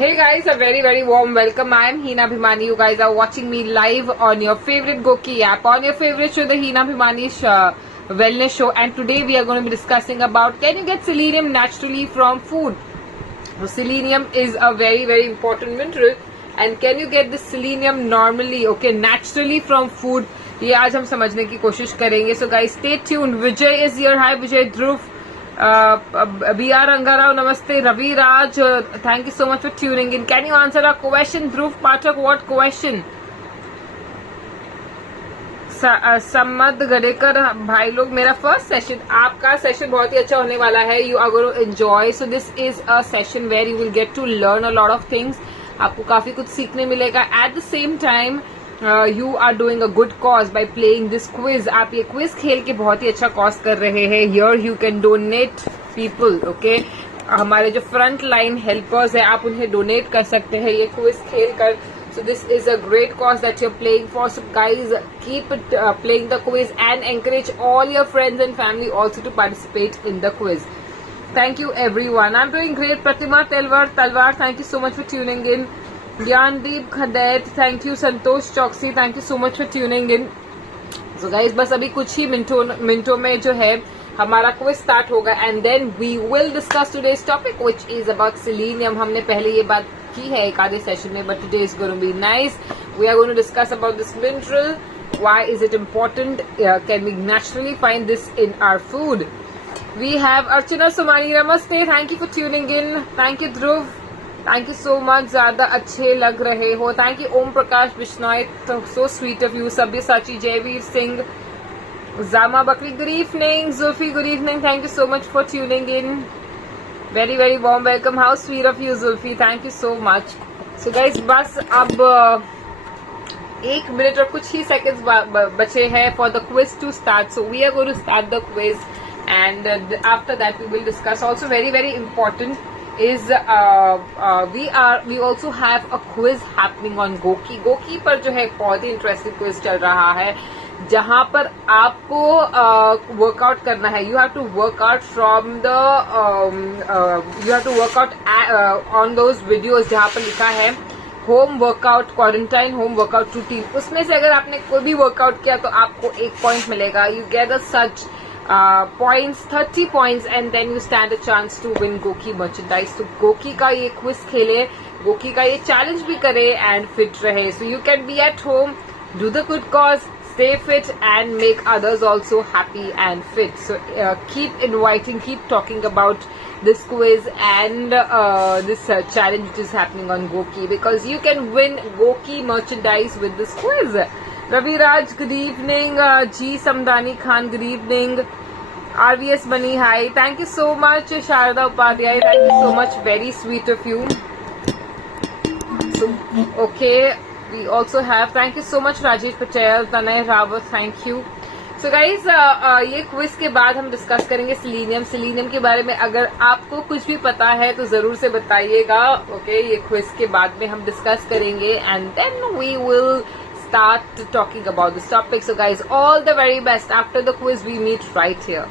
Hey guys, a very warm welcome. I am Hina Bhimani. You guys are watching me live on your favorite Goki app, on your favorite show, the Hina Bhimani Wellness Show. And today we are going to be discussing about, can you get selenium naturally from food? So selenium is a very important mineral, and can you get the selenium normally, okay, naturally from food? ये आज हम समझने की कोशिश करेंगे. So guys, stay tuned. Vijay is here. Hi Vijay. Dhruv. B.R. Rangarao, namaste. Ravi Raj, thank you so much for tuning in. Can you answer our question? Dhruv Pathak, what question? सम्मत गडेकर भाई लोग, मेरा first session, आपका session बहुत ही अच्छा होने वाला है. You are going to enjoy. So this is a session where you will get to learn a lot of things. आपको काफी कुछ सीखने मिलेगा. At the same time you are doing a good cause by playing this quiz. आप ये quiz खेल के बहुत ही अच्छा कॉज कर रहे हैं. Here you can donate people, okay. हमारे जो फ्रंट लाइन हेल्पर्स है, आप उन्हें डोनेट कर सकते हैं ये क्विज खेल कर. So this is a great cause that you're playing for. So guys, keep it playing the quiz and encourage all your friends and family also to participate in the quiz. Thank you everyone. I'm doing great. Pratima Talwar, thank you so much for tuning in. Gyandeep Khadet, thank you. Santosh Choksi, thank you so much for tuning in. So guys, बस अभी कुछ ही मिनटों में जो है हमारा quiz start होगा, and then we will discuss today's topic which is about selenium. हमने पहले ये बात की है एक आधे सेशन में, but today is going to be nice. We are going to discuss about this mineral. Why is it important? Can we naturally find this in our food? We have Archana Sumani, नमस्ते. Thank you for tuning in. Thank you Dhruv, thank you so much. ज्यादा अच्छे लग रहे हो. Thank you Om Prakash Bishnoi, so sweet of you. Sabyasachi, Jaiveer Singh, Zama Bakri, good evening. Zulfi, good evening. Thank you so much for tuning in. Very warm welcome. How sweet of you, Zulfi. Thank you so much. So guys, बस अब 1 minute और कुछ ही seconds बचे हैं for the quiz to start. So we are going to start the quiz, and after that we will discuss. Also very important is we also have a quiz happening on Goki. Goki पर जो है बहुत ही interesting quiz चल रहा है, जहां पर आपको वर्कआउट करना है. You have to workout from the you have to workout on those videos जहां पर लिखा है home workout, quarantine home workout routine. उसमें से अगर आपने कोई भी वर्कआउट किया तो आपको 1 पॉइंट मिलेगा. You get such points, 30 points, and then you stand a chance to win GOQii merchandise. तो गोकी का ये क्विज खेले, गोकी का ये चैलेंज भी करे एंड फिट रहे. So you can be at home, do the good cause, stay fit and make others also happy and fit. So keep inviting, keep talking about this quiz and this challenge which is happening on Goki, because you can win Goki merchandise with this quiz. Ravi Raj, good evening. G Samdani Khan, good evening. RVS Mani, hi. Thank you so much. Sharada Upadhyay, thank you so much. Very sweet of you. So okay, we also have, thank you so much Rajesh Patel, Tanay Rawat, thank you. So guys, ये quiz के बाद हम discuss करेंगे selenium के बारे में. अगर आपको कुछ भी पता है तो जरूर से बताइएगा, ओके. ये क्विज के बाद में हम डिस्कस करेंगे, and then we will start talking about this topic. So guys, all the very best. After the quiz we meet right here.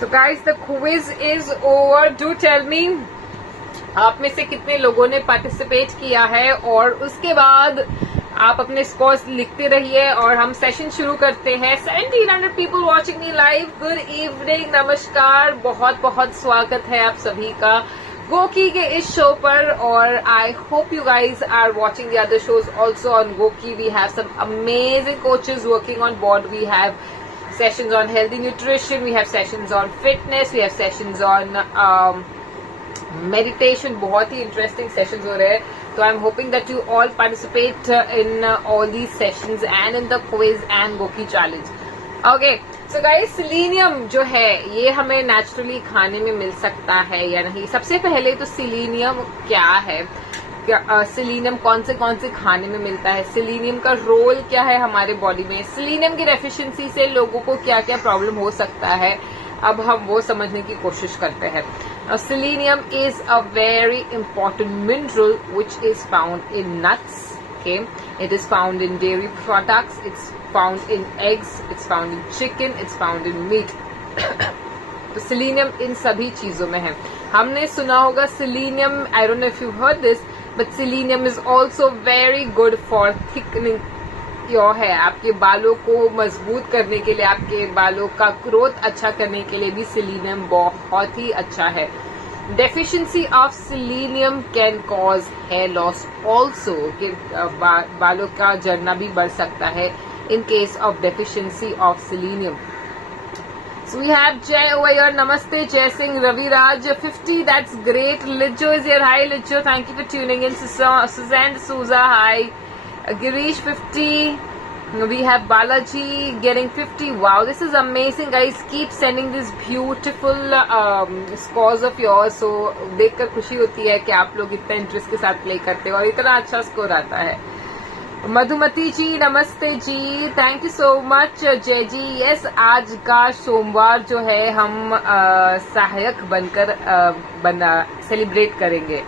So guys, the quiz is over. Do tell me आप में से कितने लोगों ने participate किया है, और उसके बाद आप अपने स्कोर्स लिखते रहिए और हम सेशन शुरू करते हैं. 1700 people watching me live. Good evening, नमस्कार, बहुत बहुत स्वागत है आप सभी का गोकी के इस शो पर. और I hope you guys are watching the other shows also on GOQii. We have some amazing coaches working on board. We have sessions on healthy nutrition, we have sessions on fitness, we have sessions on meditation. बहुत ही interesting sessions हो रहे हैं. So I'm hoping that you all participate in all these sessions and in the quiz and Goki challenge. Okay, so guys, selenium जो है ये हमें naturally खाने में मिल सकता है या नहीं. सबसे पहले तो selenium क्या है, सेलेनियम कौन से खाने में मिलता है, सेलेनियम का रोल क्या है हमारे बॉडी में, सेलेनियम की डेफिशिएंसी से लोगों को क्या क्या प्रॉब्लम हो सकता है, अब हम वो समझने की कोशिश करते हैं. Selenium is a very important mineral which is found in nuts. Okay, it is found in dairy products, it's found in eggs, it's found in chicken, it's found in meat. तो सेलेनियम इन सभी चीजों में है. हमने सुना होगा selenium, I don't know if you heard this, but selenium is also very good for thickening your hair. आपके बालों को मजबूत करने के लिए, आपके बालों का ग्रोथ अच्छा करने के लिए भी सेलेनियम बहुत ही अच्छा है. Deficiency of selenium can cause hair loss also, कि बालों का झड़ना भी बढ़ सकता है in case of deficiency of selenium. So we have Jay over here. Namaste, Jay Singh, Ravi Raj, 50. That's great. Lijo is here. Hi, Lijo. Thank you for tuning in. Suzanne D'Souza. Hi. Girish, 50. We have Balaji getting 50. Wow, this is amazing, guys. Keep sending these beautiful scores of yours. So देखकर खुशी होती है कि आप लोग इतना interest के साथ प्ले करते हो और इतना अच्छा स्कोर आता है. मधुमती जी, नमस्ते जी, थैंक यू सो मच. जय जी, यस, आज का सोमवार जो है हम सहायक बनकर सेलिब्रेट करेंगे.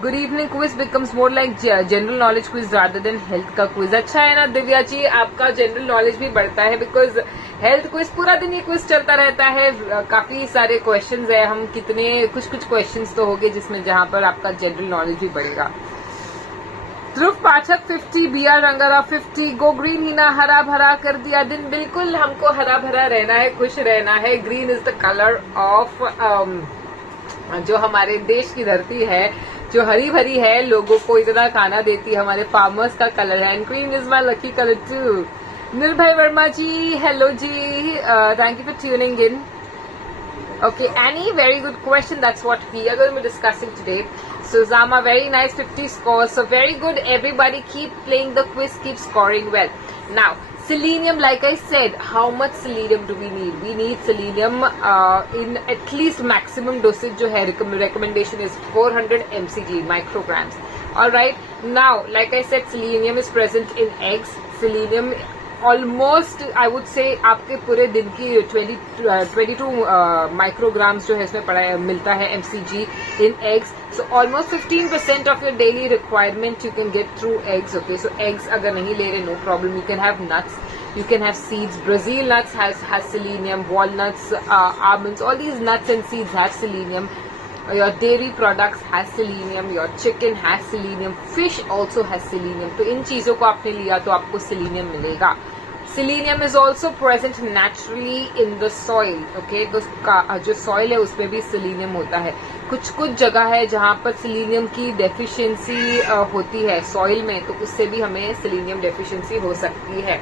Good evening. Quiz becomes more like general knowledge quiz rather than health का क्विज. अच्छा है ना दिव्या जी, आपका जनरल नॉलेज भी बढ़ता है, बिकॉज हेल्थ क्विज पूरा दिन ये क्विज चलता रहता है. काफी सारे क्वेश्चंस है, हम कितने कुछ क्वेश्चंस तो होंगे जिसमें जहां पर आपका जनरल नॉलेज भी बढ़ेगा. Dhruv Pathak 50, B R Rangara 50, go green Hina, हरा भरा कर दिया दिन. बिल्कुल, हमको हरा भरा रहना है, खुश रहना है. Green is the colour of जो हमारे देश की धरती है, जो हरी भरी है, लोगों को इतना खाना देती है, हमारे फार्मर्स का कलर है. And green is my lucky colour too. Nirbhay Verma ji, hello ji, thank you for tuning in. Okay, Annie, very good question. That's what we are going to be discussing today. Suzama, very nice, 50 scores. So very good. Everybody keep playing the quiz, keep scoring well. Now, selenium, like I said, how much selenium do we need? We need selenium in at least maximum dosage जो है, recommendation is 400 mcg, micrograms. Alright. Now, like I said, selenium is present in eggs. Selenium almost I would से आपके पूरे दिन की 22 micrograms जो है इसमें मिलता है mcg in eggs. So almost 15% of your daily requirement you can get through eggs. Okay, so eggs अगर नहीं ले रहे, no problem. You can have nuts, you can have seeds. Brazil nuts has selenium, walnuts, almonds, all these nuts and seeds have selenium. Your dairy products has selenium, your chicken has selenium, fish also has selenium. तो इन चीजों को आपने लिया तो आपको selenium मिलेगा. Selenium is also present naturally in the soil. Okay, तो जो soil है उसमें भी selenium होता है. कुछ जगह है जहाँ पर selenium की deficiency होती है soil में, तो उससे भी हमें selenium deficiency हो सकती है.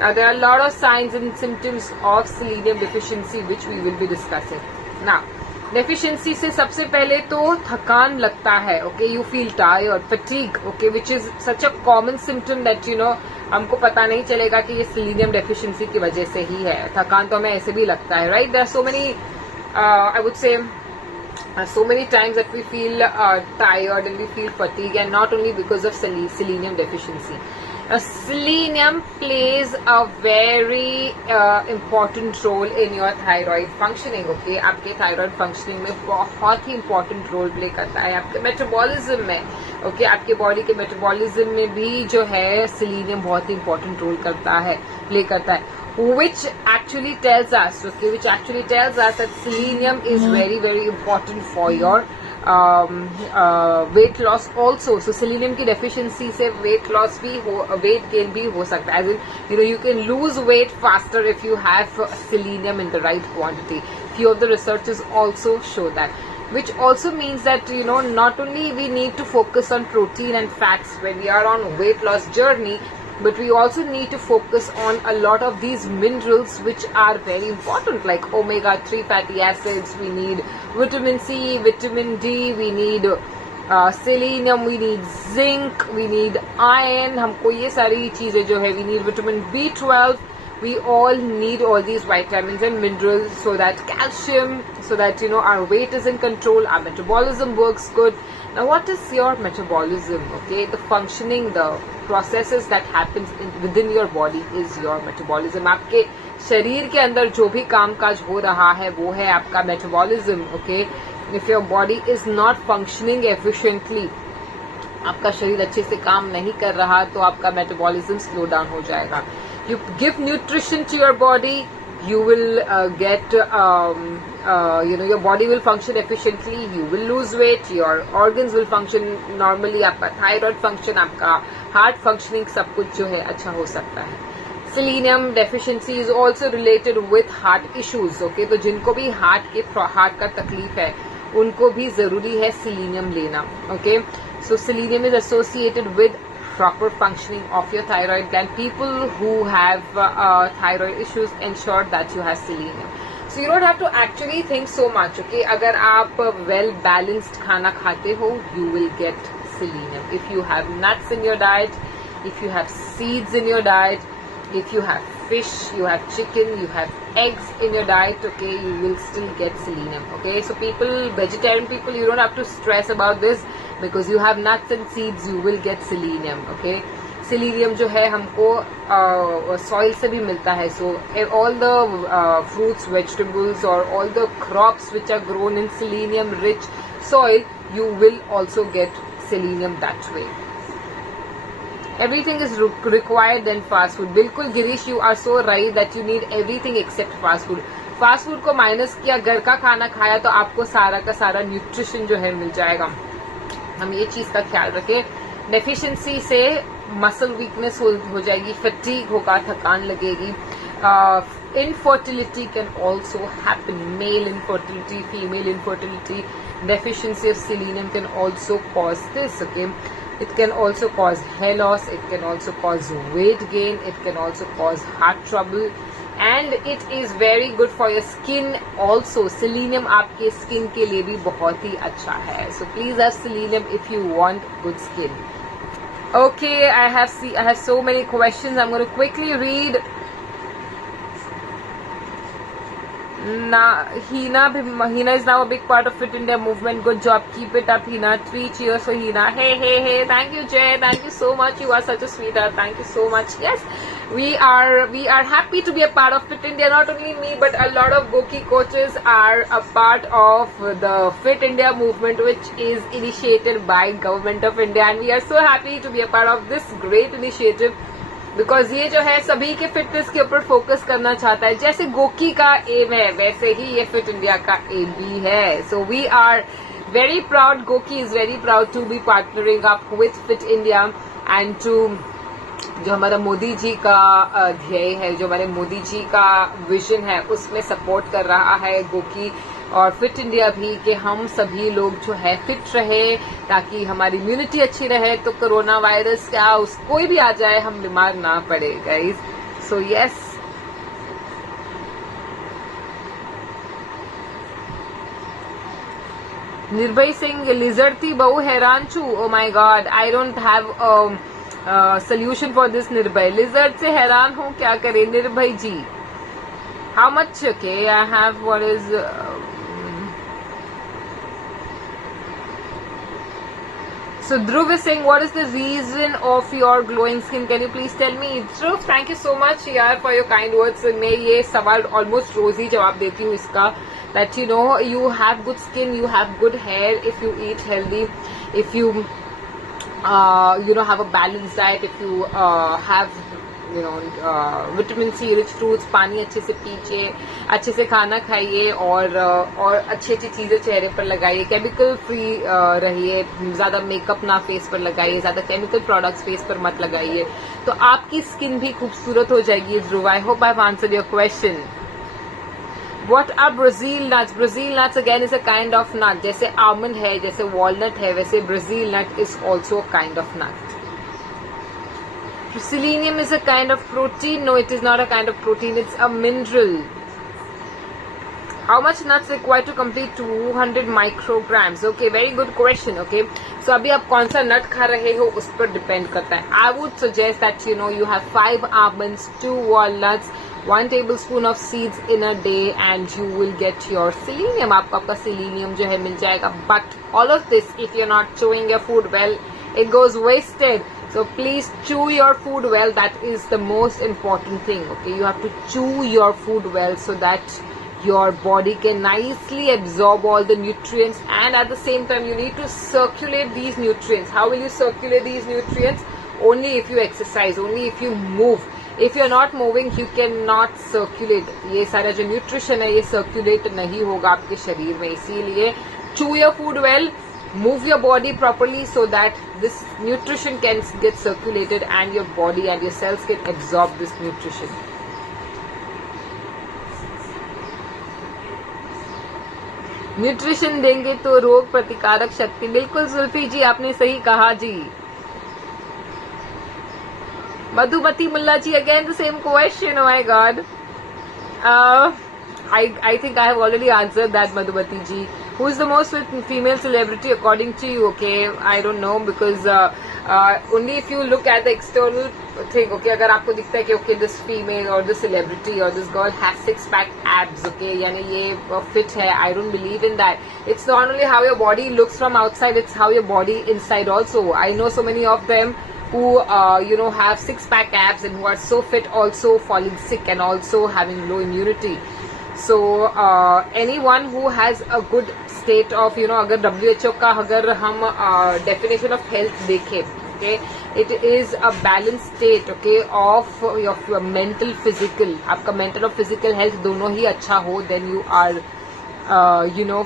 Now there are a lot of signs and symptoms of selenium deficiency which we will be discussing. Now, deficiency से सबसे पहले तो थकान लगता है. Okay, you feel tired, fatigue. Okay, which is such a common symptom that you know हमको पता नहीं चलेगा कि ये सेलेनियम डेफिशिएंसी की वजह से ही है. थकान तो हमें ऐसे भी लगता है, right. There are so many, I would say so many times that we feel tired and we feel fatigue, and not only because of selenium deficiency. Selenium plays a very important role in your thyroid functioning. Okay, आपके thyroid functioning में बहुत ही important role play करता है. आपके metabolism में, okay, आपके body के metabolism में भी जो है selenium बहुत ही important role करता है, play करता है. which actually tells us that selenium is very very important for your weight loss also. So selenium की deficiency से weight loss भी weight gain भी हो सकता है. As in, you can lose weight faster if you have selenium in the right quantity. Few of the researchers also show that, which also means that not only we need to focus on protein and fats when we are on weight loss journey, but we also need to focus on a lot of these minerals which are very important, like omega-3 fatty acids. We need vitamin C, vitamin D, we need selenium, we need zinc, we need iron. हमको ये सारी चीजें जो है, we need vitamin B12. We all need all these vitamins and minerals, so that calcium, so that our weight is in control, our metabolism works good. Now what is your metabolism? Okay, the functioning, the processes that happens within your body is your metabolism. आपके शरीर के अंदर जो भी कामकाज हो रहा है वो है आपका metabolism. Okay, if your body is not functioning efficiently, आपका शरीर अच्छे से काम नहीं कर रहा, तो आपका मेटाबॉलिज्म स्लो डाउन हो जाएगा. You give nutrition to your body, you will get your body will function efficiently, you will lose weight, your organs will function normally, आपका thyroid function, आपका heart functioning, सब कुछ जो है अच्छा हो सकता है. Selenium deficiency is also related with heart issues. Okay, तो जिनको भी हार्ट का तकलीफ है उनको भी जरूरी है selenium लेना. Okay, so selenium is associated with proper functioning of your thyroid gland. People who have thyroid issues, ensure that you have selenium. So you don't have to actually think so much. Okay, अगर आप well balanced खाना खाते हो, you will get selenium. If you have nuts in your diet, if you have seeds in your diet, if you have fish, you have chicken, you have eggs in your diet, okay, you will still get selenium. Okay, so vegetarian people, you don't have to stress about this, because you have nuts and seeds, you will get selenium. Okay, selenium जो है हमको soil से भी मिलता है. So all the fruits, vegetables, or all the crops which are grown in selenium rich soil, you will also get selenium that way. Everything is required than fast food. बिल्कुल Girish, you are so right that you need everything except fast food. Fast food को minus किया, घर का खाना खाया, तो आपको सारा का सारा न्यूट्रिशन जो है मिल जाएगा. हम ये चीज का ख्याल रखें. डेफिशिएंसी से मसल वीकनेस हो जाएगी, फटीग होगा, थकान लगेगी. Infertility can also happen. Male infertility, female infertility. Deficiency of selenium can also cause this. Okay, it can also cause hair loss. It can also cause weight gain. It can also cause heart trouble. And it is very good for your skin also. Selenium आपके skin के लिए भी बहुत ही अच्छा है. So please have selenium if you want good skin. Okay, I have so many questions. I'm going to quickly read. Hina is now a big part of Fit India movement. Good job. Keep it up, Hina. 3 cheers for Hina. Hey. Thank you, Jay. Thank you so much. You are such a sweetheart. Thank you so much. Yes, we are happy to be a part of Fit India. Not only me, but a lot of Goki coaches are a part of the Fit India movement, which is initiated by Government of India. And we are so happy to be a part of this great initiative. Because ये जो है सभी के fitness के ऊपर focus करना चाहता है. जैसे गोकी का एम है, वैसे ही ये फिट इंडिया का एम भी है. So we are very proud. GOQii is very proud to be partnering up with fit India and to जो हमारा मोदी जी का ध्येय है, जो हमारे मोदी जी का विजन है, उसमें सपोर्ट कर रहा है गोकी और फिट इंडिया भी, कि हम सभी लोग जो है फिट रहे, ताकि हमारी इम्यूनिटी अच्छी रहे. तो कोरोना वायरस क्या कोई भी आ जाए, हम बीमार ना पड़े गाइज. सो यस, निर्भय सिंह लिजर्ड थी बहु हैरान छू. Oh my God, I don't have solution for this. Nirbhay lizard से हैरान हूं, क्या करे Nirbhay ji. How much? Okay, I have what is So Dhruv is saying, what is the reason of your glowing skin? Can you please tell me? Dhruv, thank you so much यार for your kind words. मैं ये सवाल almost रोज ही जवाब देती हूँ इसका, that you have good skin, you have good hair if you eat healthy, if you have a balanced diet, if you have vitamin C rich fruits, पानी अच्छे से पीजिए, अच्छे से खाना खाइए, और अच्छी अच्छी चीजें चेहरे पर लगाइए, केमिकल फ्री रहिए, ज्यादा मेकअप ना फेस पर लगाइए, ज्यादा केमिकल प्रोडक्ट्स फेस पर मत लगाइए, तो आपकी स्किन भी खूबसूरत हो जाएगी। Dhruv, I hope I have answered your question. What are Brazil nuts? Brazil nuts again is a kind of nut. जैसे almond है, जैसे walnut है, वैसे Brazil nut is also a kind of nut. Selenium is a kind of protein. No, it is not a kind of protein. It's a mineral. How much nuts required to complete 200 micrograms? Okay, very good question. Okay, so अभी आप कौन सा नट खा रहे हो उस पर depend करता है. I would suggest that you have 5 almonds, 2 walnuts, 1 tablespoon of seeds in a day, and you will get your selenium. आपका selenium जो है मिल जाएगा. But all of this, if you're not chewing your food well, it goes wasted. So please chew your food well. That is the most important thing. Okay, you have to chew your food well so that your body can nicely absorb all the nutrients, and at the same time you need to circulate these nutrients. How will you circulate these nutrients? Only if you exercise, only if you move. If you're not moving, you cannot circulate. ये सारा जो nutrition है ये circulate नहीं होगा आपके शरीर में. इसीलिए chew your food well, move your body properly so that this nutrition can get circulated and your body and your cells can absorb this nutrition. Nutrition देंगे तो रोग प्रतिकारक शक्ति. बिल्कुल जुल्फी जी, आपने सही कहा जी. Madhumati Mulla ji, again the same question. Oh my God, I think I have already answered that, Madhumati ji. Who is the most female celebrity according to you? Okay, I don't know, because only if you look at the external thing. Okay, अगर आपको दिखता है कि okay, this female or this celebrity or this girl has 6-pack abs, okay, यानी ये fit है, I don't believe in that. It's not only how your body looks from outside, it's how your body inside also. I know so many of them who have 6-pack abs and who are so fit, also falling sick and also having low immunity. So anyone who has a good state of अगर WHO का अगर हम definition of health देखें, okay, it is a balanced state, okay, of your mental physical. आपका mental और physical health दोनों ही अच्छा हो, then you are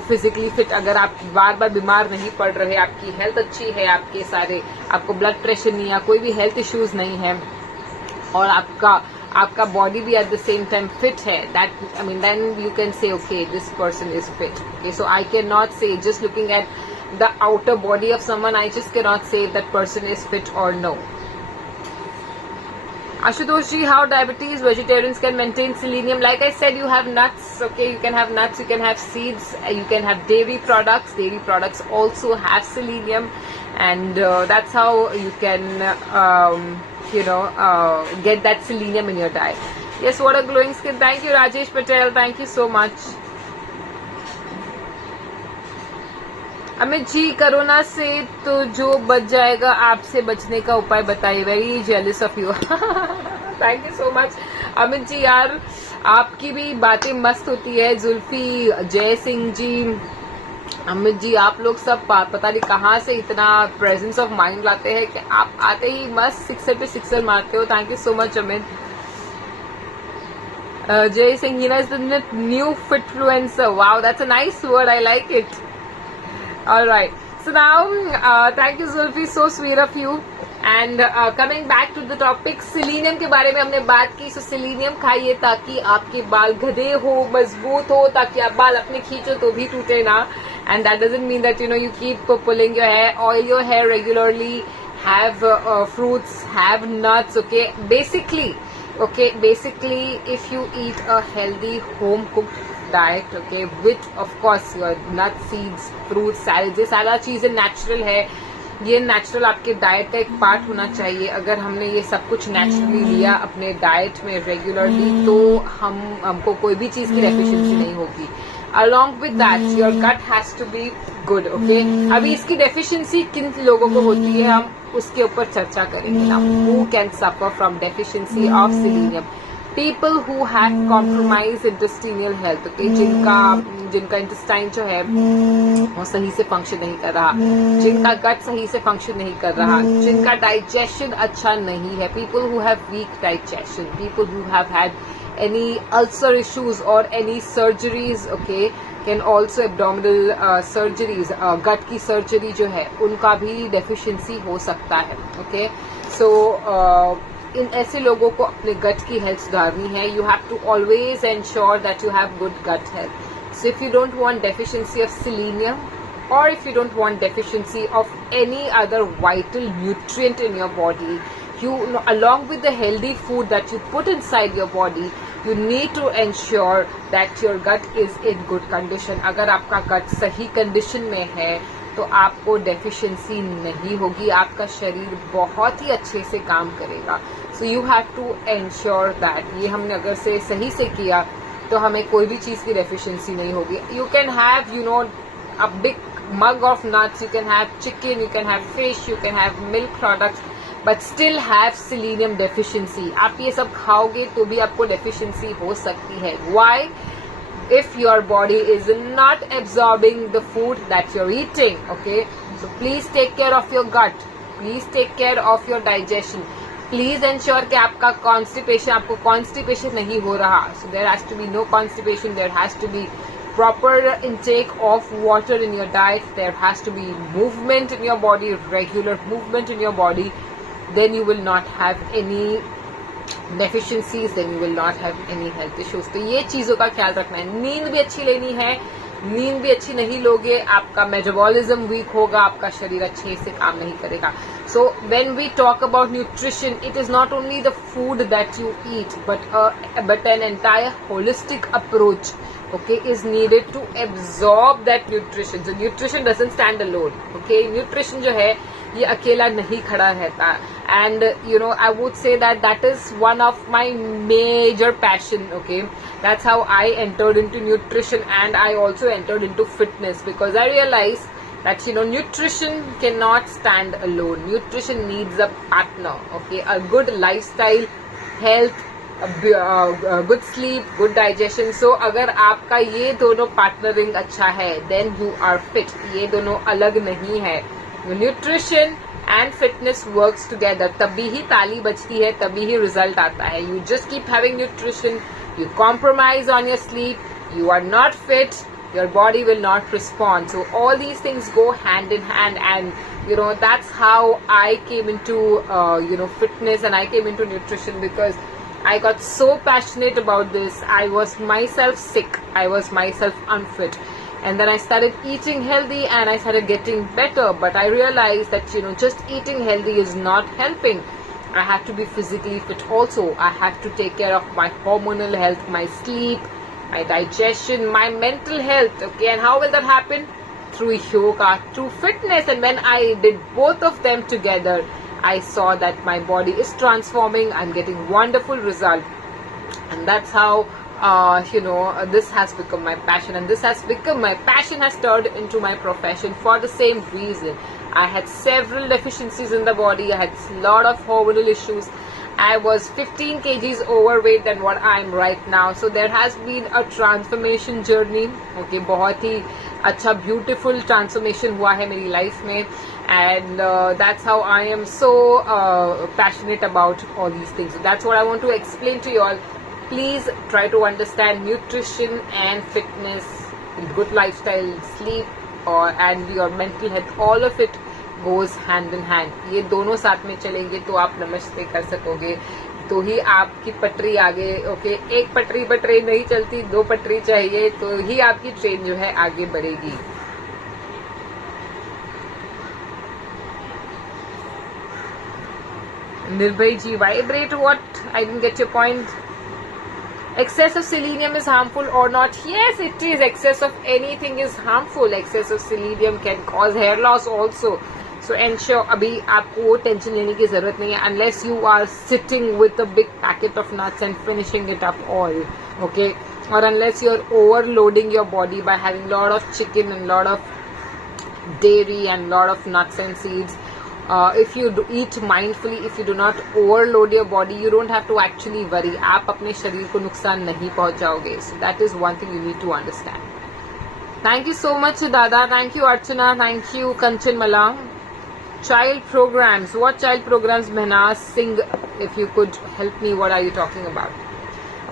physically fit. अगर आप बार बार बीमार नहीं पड़ रहे, आपकी हेल्थ अच्छी है, आपके सारे आपको ब्लड प्रेशर नहीं, या कोई भी हेल्थ इश्यूज नहीं है, और आपका बॉडी भी at the same time fit है, that then you can say okay, this person is fit. Okay, so I can not say just looking at the outer body of someone, I just can not say that person is fit और no. Ashutosh ji, how diabetes vegetarians can maintain selenium? Like I said, you have nuts, okay, you can have nuts, you can have seeds, you can have dairy products. Dairy products also have selenium, and that's how you can get that selenium in your diet. Yes, what a glowing skin. Thank you, Rajesh Patel, thank you so much. Amit ji, corona से तो जो बच जाएगा, आपसे बचने का उपाय बताइए. Very jealous of you. Thank you so much Amit ji. यार, आपकी भी बातें मस्त होती है. जुल्फी, जय सिंह जी, अमित जी, आप लोग सब पता नहीं कहाँ से इतना प्रेजेंस ऑफ माइंड लाते हैं कि आप आते ही मस्त सिक्सर पे सिक्सर मारते हो. Thank you so much Amit. जय Singh, Hina is the new fitfluencer. Wow, that's a nice word. I like it. All right. So now, thank you, Zulfi. So sweet of you. And coming back to the topic, selenium के बारे में हमने बात की. So selenium खाइए ताकि आपके बाल गधे हो, मजबूत हो, ताकि आप बाल अपने खींचो तो भी टूटे ना. And that doesn't mean that you keep pulling your hair. Oil your hair regularly. Have fruits. Have nuts. Okay. Basically, if you eat a healthy home cooked diet, okay, with of course your nuts, seeds, fruits, salads, ये सारा चीजें natural है. ये natural आपके diet का एक part होना चाहिए. अगर हमने ये सब कुछ नेचुरली लिया अपने डाइट में रेगुलरली, तो हमको कोई भी चीज की डेफिशिएंसी नहीं होगी. Along with that, your gut has to be good, okay? अभी इसकी डेफिशिएंसी किन लोगों को होती है, हम उसके ऊपर चर्चा करेंगे. Now, who can suffer from deficiency of selenium? People who have compromise intestinal health, okay, जिनका इंटेस्टाइन जो है वो सही से फंक्शन नहीं कर रहा, जिनका गट सही से फंक्शन नहीं कर रहा, जिनका डाइजेशन अच्छा नहीं है, people who have weak digestion, people who have had any ulcer issues or any surgeries, okay, can also abdominal surgeries, gut की surgery जो है उनका भी deficiency हो सकता है, okay. So इन ऐसे लोगों को अपने gut की health सुधारनी है. You have to always ensure that you have good gut health. So if you don't want deficiency of selenium, or if you don't want deficiency of any other vital nutrient in your body, you, along with the healthy food that you put inside your body, you need to ensure that your gut is in good condition. अगर आपका gut सही condition में है तो आपको deficiency नहीं होगी, आपका शरीर बहुत ही अच्छे से काम करेगा. So you have to ensure that ये हमने अगर से सही से किया तो हमें कोई भी चीज़ की deficiency नहीं होगी. You can have, you know, a big mug of nuts, you can have chicken, you can have fish, you can have milk products, but still have selenium deficiency. आप ये सब खाओगे तो भी आपको deficiency हो सकती है. Why? If your body is not absorbing the food that you're eating, okay? So please take care of your gut. Please take care of your digestion. Please ensure कि आपका आपको constipation नहीं हो रहा. So there has to be no constipation. There has to be proper intake of water in your diet. There has to be movement in your body, regular movement in your body. Then you will not have any deficiencies, then you will not have any health issues. तो ये चीजों का ख्याल रखना है. नींद भी अच्छी लेनी है. नींद भी अच्छी नहीं लोगे, आपका मेटाबॉलिज्म वीक होगा, आपका शरीर अच्छे से काम नहीं करेगा. So when we talk about nutrition, it is not only the food that you eat, but an entire holistic approach, okay, is needed to absorb that nutrition. So nutrition doesn't stand alone, okay. Nutrition जो है ये अकेला नहीं खड़ा रहता. And you know, I would say that is one of my major passion, okay. That's how I entered into nutrition, and I also entered into fitness, because I realized that, you know, nutrition cannot stand alone. Nutrition needs a partner, okay. A good lifestyle, health, a good sleep, good digestion. So अगर आपका ये दोनों partnering अच्छा है, then you are fit. ये दोनों अलग नहीं है. Nutrition and fitness works together. तभी ही ताली बजती है, तभी ही result आता है. You just keep having nutrition, you compromise on your sleep, you are not fit, your body will not respond. So all these things go hand in hand, and you know, that's how I came into you know, fitness, and I came into nutrition because I got so passionate about this. I was myself sick, I was myself unfit, and then I started eating healthy and I started getting better. But I realized that, you know, just eating healthy is not helping. I have to be physically fit also. I have to take care of my hormonal health, my sleep, my digestion, my mental health, okay. And how will that happen? Through yoga, through fitness. And when I did both of them together, I saw that my body is transforming. I'm getting wonderful result, and that's how you know, this has become my passion, and this has become my passion has turned into my profession for the same reason. I had several deficiencies in the body. I had a lot of hormonal issues. I was 15 kgs overweight than what I am right now. So there has been a transformation journey. Okay, बहुत ही अच्छा beautiful transformation हुआ है मेरी life में, and that's how I am so passionate about all these things. So that's what I want to explain to you all. Please try to understand nutrition and fitness, good lifestyle, sleep, and your mental health. All of it goes hand in hand. ये दोनों साथ में चलेंगे तो आप नमस्ते कर सकोगे, तो ही आपकी पटरी आगे, ओके. एक पटरी पर ट्रेन नहीं चलती, दो पटरी चाहिए तो ही आपकी ट्रेन जो है आगे बढ़ेगी. निर्भय जी, vibrate what? I didn't get your point. Excess of selenium is harmful or not? Yes, it is. Excess of anything is harmful. Excess of selenium can cause hair loss also. So ensure, अभी आपको वो tension लेने की जरूरत नहीं है, unless you are sitting with a big packet of nuts and finishing it up all, okay? Or unless you are overloading your body by having lot of chicken and lot of dairy and lot of nuts and seeds. if you eat mindfully, if you do not overload your body, you don't have to actually worry. आप अपने शरीर को नुकसान नहीं पहुंचाओगे. So that is one thing you need to understand. Thank you so much, Dada. Thank you, Archana. Thank you, Kanchan Malang. Child programs. What child programs, Mehnaz Singh? If you could help me, what are you talking about?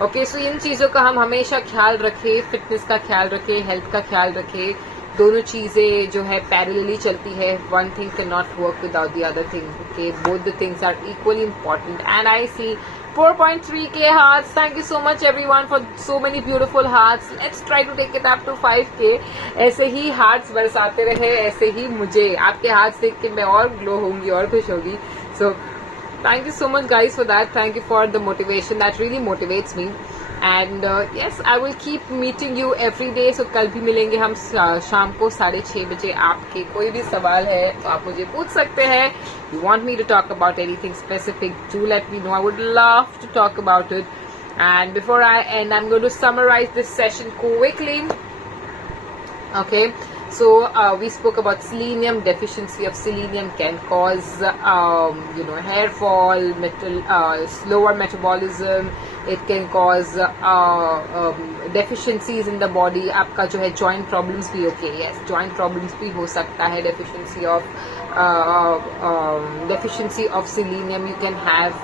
Okay, so इन चीज़ों का हम हमेशा ख्याल रखें, fitness का ख्याल रखें, health का ख्याल रखें. दोनों चीज़ें जो है पैरेलली चलती है. One thing can not work without the other thing. Okay, both the things are equally important. And I see 4.3K hearts. Thank you so much everyone for so many beautiful hearts. Let's try to take it up to 5K. ऐसे ही hearts बरसाते रहे, ऐसे ही मुझे आपके hearts देख के मैं और ग्लो होंगी और खुश होगी. So thank you so much guys for that. Thank you for the motivation. That really motivates me. And yes, I will keep meeting you every day. So कल भी मिलेंगे हम शाम को 6:30 बजे. आपके कोई भी सवाल है तो आप मुझे पूछ सकते हैं. You want me to talk about anything specific, do let me know. I would love to talk about it. And before I end, I'm going to summarize this session quickly. Okay, so we spoke about selenium. Deficiency of selenium can cause hair fall, slower metabolism. It can cause deficiencies in the body. आपका जो है joint problems भी okay, yes, joint problems भी हो सकता है. Deficiency of selenium. You can have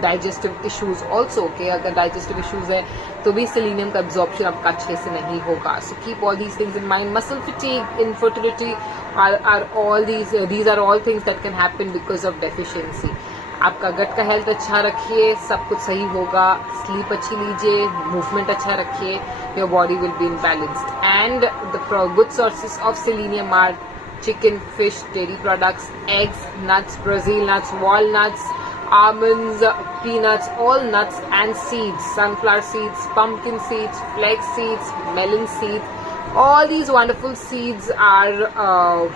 digestive issues also. Okay, अगर digestive issues है तो भी selenium का absorption आपका अच्छे से नहीं होगा. So keep all these things in mind. Muscle fatigue, infertility are all these are all things that can happen because of deficiency. आपका गट का हेल्थ अच्छा रखिए, सब कुछ सही होगा. स्लीप अच्छी लीजिए, मूवमेंट अच्छा रखिए, your body will be in balanced. And the good sources of selenium are chicken, fish, dairy products, eggs, nuts, Brazil nuts, walnuts, almonds, peanuts, all nuts and seeds, sunflower seeds, pumpkin seeds, flax seeds, melon seeds. All these wonderful seeds are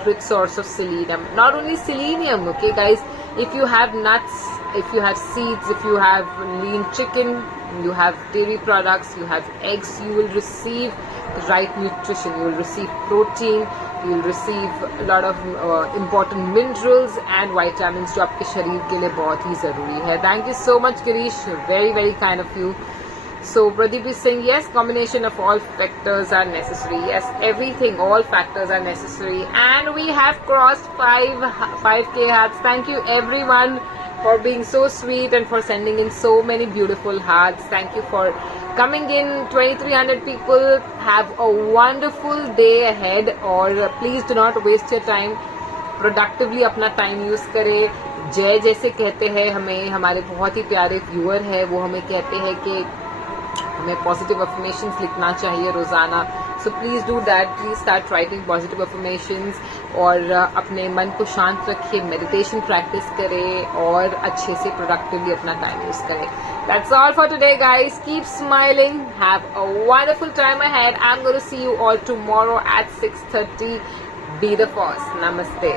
rich source of selenium. Not only selenium, okay guys, if you have nuts, if you have seeds, if you have lean chicken, you have dairy products, you have eggs, you will receive the right nutrition. You will receive protein, you will receive a lot of important minerals and vitamins जो आपके शरीर के लिए बहुत ही ज़रूरी है. Thank you so much Girish, very very kind of you. So Pradeep is saying yes, combination of all factors are necessary. Yes, everything, all factors are necessary. And we have crossed 5K hearts. Thank you everyone for being so sweet and for sending in so many beautiful hearts. Thank you for coming in. 2300 people. Have a wonderful day ahead. और please do not waste your time. Productively अपना time use करें. जय जैसे कहते हैं हमें, हमारे बहुत ही प्यारे व्यूअर है, वो हमें कहते हैं कि हमें पॉजिटिव अफर्मेशंस लिखना चाहिए रोजाना. So please do that. Please start writing positive affirmations. और अपने मन को शांत रखिए, मेडिटेशन प्रैक्टिस करें और अच्छे से प्रोडक्टिवली अपना टाइम यूज करें. That's all for today guys. Keep smiling. Have a wonderful time ahead. I'm going to see you all tomorrow at 6:30. Be the first. Namaste.